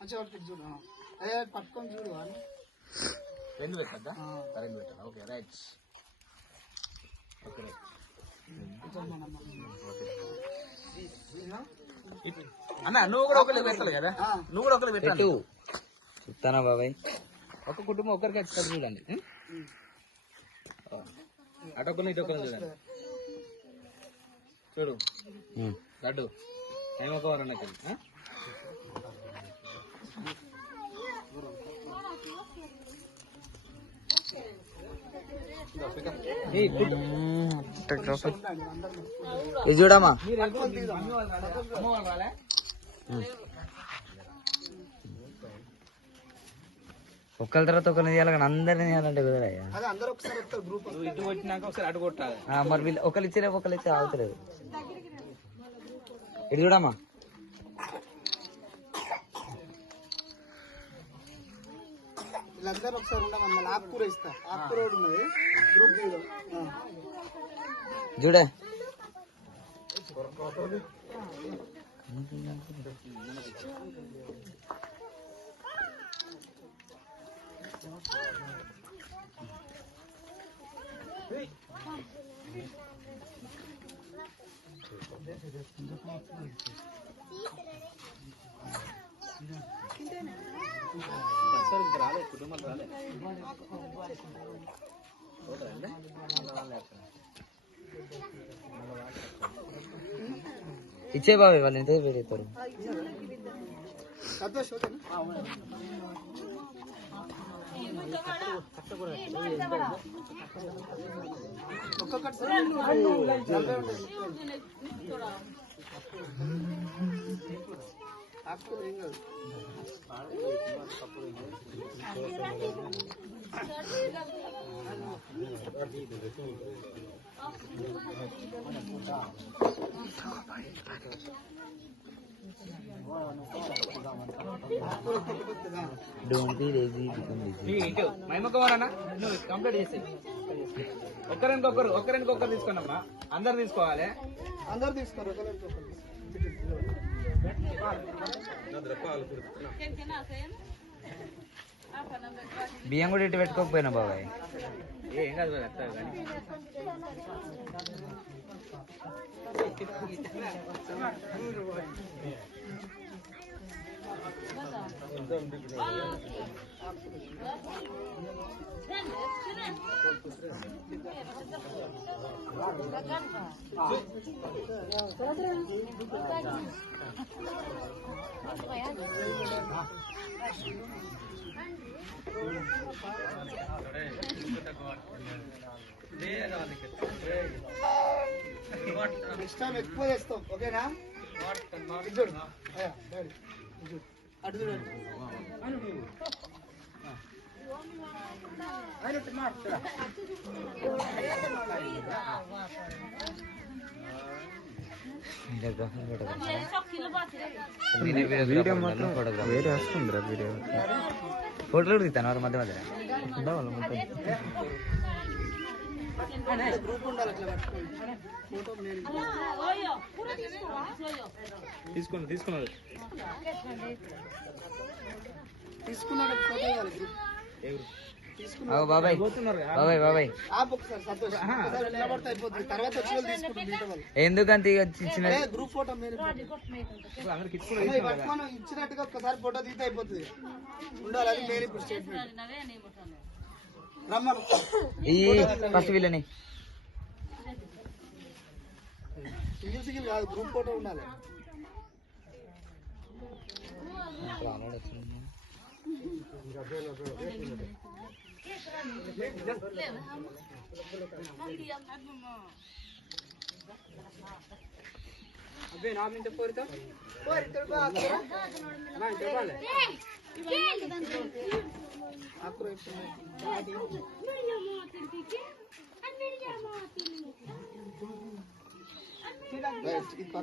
మంచిగా చూడు. ఏ పట్టుకొని చూడు అని రెండు పెట్టద్దా. రెండు పెట్టాలి ఓకే రైట్ ఓకే కొంచెం మనం ఇలా? అన్న నువ్వు కూడా ఒకరికి పెట్టాలి కదా ఆ. నువ్వు కూడా ఒకరికి పెట్టాలి పెట్టు చెప్తానా బాబాయ్ ఒక కుటుంబం ఒకరికి వచ్చేటట్టు చూడండి. అటొకరు ఇటొకరు చూడండి చూడు. లడ్డు ఏమొక వారు నాకు ఉండండి, అందరూ. ఇది చూడమ్మా. ఒక్కరి తర్వాత ఒకరిని తీయాలి కానీ అందరిని తీయాలంటే కుదరయ్యా అదే అందరూ ఒకసారి వస్తారు గ్రూప్ నువ్వు ఇటు వచ్చినాక ఒకసారి అటు కొట్టాలి. ఆ, మరి వీళ్ళు ఒకరు ఇచ్చేరే ఒకరు ఇచ్చే ఆగుతలేదు. ఇది చూడమ్మా. వీళ్ళందరూ ఒకసారి ఉండమని మళ్ళీ ఆకుకూర ఇస్తా ఆకుకూర కూడా ఉన్నది గ్రూప్ దీలో చూడే ఒకసారి ఇంకా రాలే కుటుంబాలు రాలే. ఇచ్చే బాబాయ్ వాళ్ళు ఎంత పెడతారు ఒక్కొక్కటి నలభై ఉంటుంది. Don't be lazy become lazy ఇటు నువ్వు కంప్లీట్ చేసి ఒకరికొకరు ఒకరికొకరు తీసుకోండమ్మా అందరు తీసుకోవాలి అందరు తీసుకోరు ఒకరికొకరు బియ్యం కూడా ఇటు పెట్టుకోకపోయినా బాబాయ్ ఏం కాదు మరి అట్లా కానీ నెక్స్ట్ టైం ఎక్కువ చేస్తాం ఓకేనా ఇటు చూడు అయ్యా, డాడీ, ఇటు చూడు. అటు చూడండి వీడియో మాత్రం వేరే వస్తుందిరా వీడియో. ఫోటోలు దిగుతాను వారు మధ్య మధ్య గ్రూప్ ఉండాలి అట్లా బాబాయ్. బాబాయ్ బాబాయ్. ఒకసారి ఒకసారి ఎందుకంత ఇచ్చిన గ్రూప్ ఫోటో ఇచ్చినట్టుగా ఒక్కసారి ఫోటో తీస్తే అయిపోతుంది. ఉండాలి అది నేను ఇప్పుడు స్టేట్మెంట్ రమ్మను. ఈ ఫస్ట్ వీళ్ళని సింగిల్ సింగిల్ కాదు గ్రూప్ ఫోటో ఉండాలి. అబ్బే నా మింట పోరితో పోరితో ఆకుర నా ఇంట బాలే ఆకుర ఇప్పుడు